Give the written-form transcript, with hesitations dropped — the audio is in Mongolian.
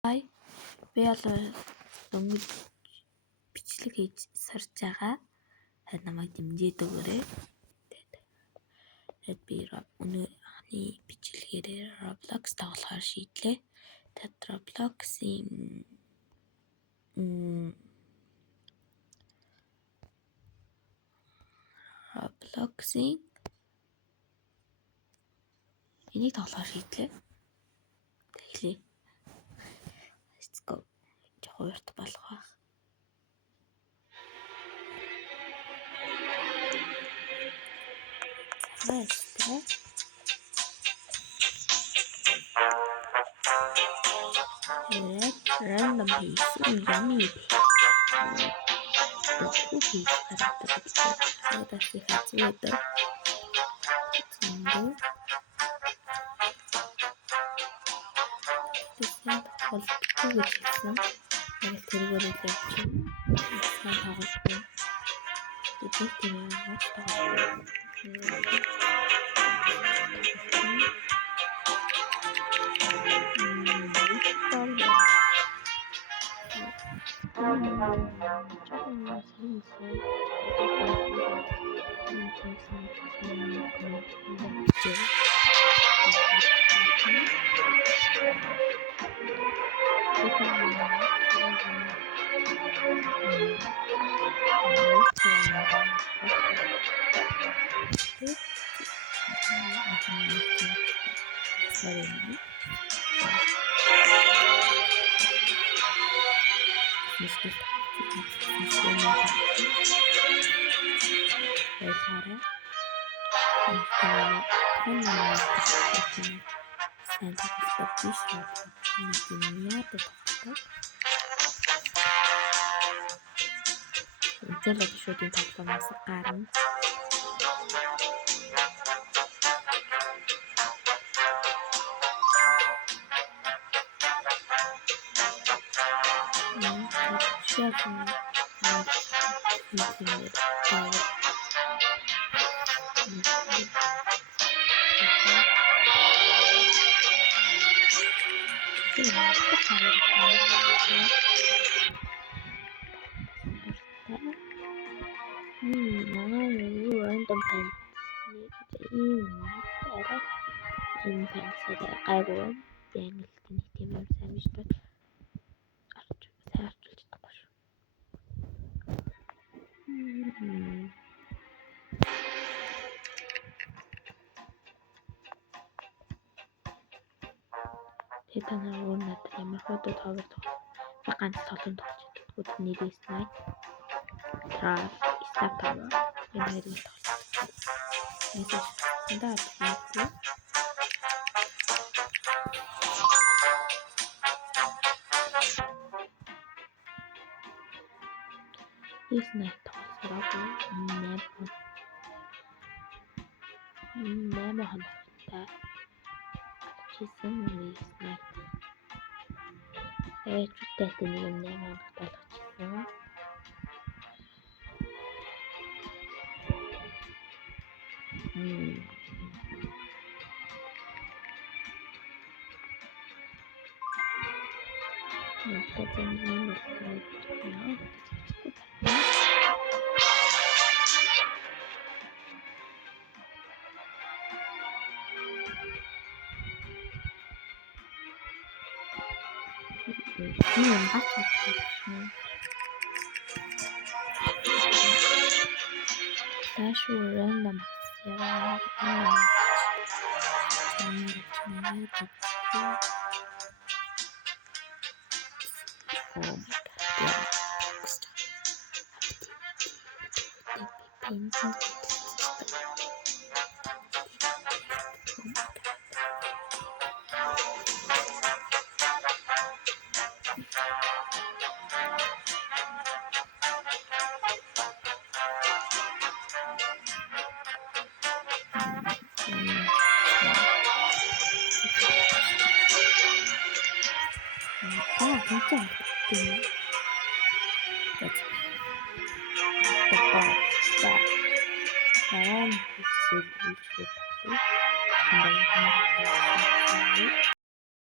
Би бол дөнгөж бичлэг хийж сарж байгаа. Тань намайг дэмжиж өгөөрэй. Тэгээд би өнөө анхны бичлэгээр Roblox тоглохоор шийдлээ. Тэгээд Roblox-ийн энийг тоглохоор шийдлээ. Тэглээ. Let's go. Жохорт болох байх. Right. Random piece yummy. The cookies are the picture. So that's the hot weather. This is called cookies. Нэг тэргээр л явчих. Сайн тоглохгүй. Тэгээд тийм яаж тоглох вэ? Зэлэг шүдийн тоглоомоос гарна. Гайгүй байна. Нэг тийм юм сайн биш бол сайрчулж чадахгүй шүү. Тэгээд та нар өөр надад ямар хөдөө тоглох вэ? Ганц тоглоом тоглож чаддаггүй нэрээс нь. Start таа. Энэ нэрийг тоглож. Мессеж даад. This night тоглохоо нэмэ хоногтой чисэн this night чүттэй нэг юм нэмэ хоногтой болчихсон. Random 진짜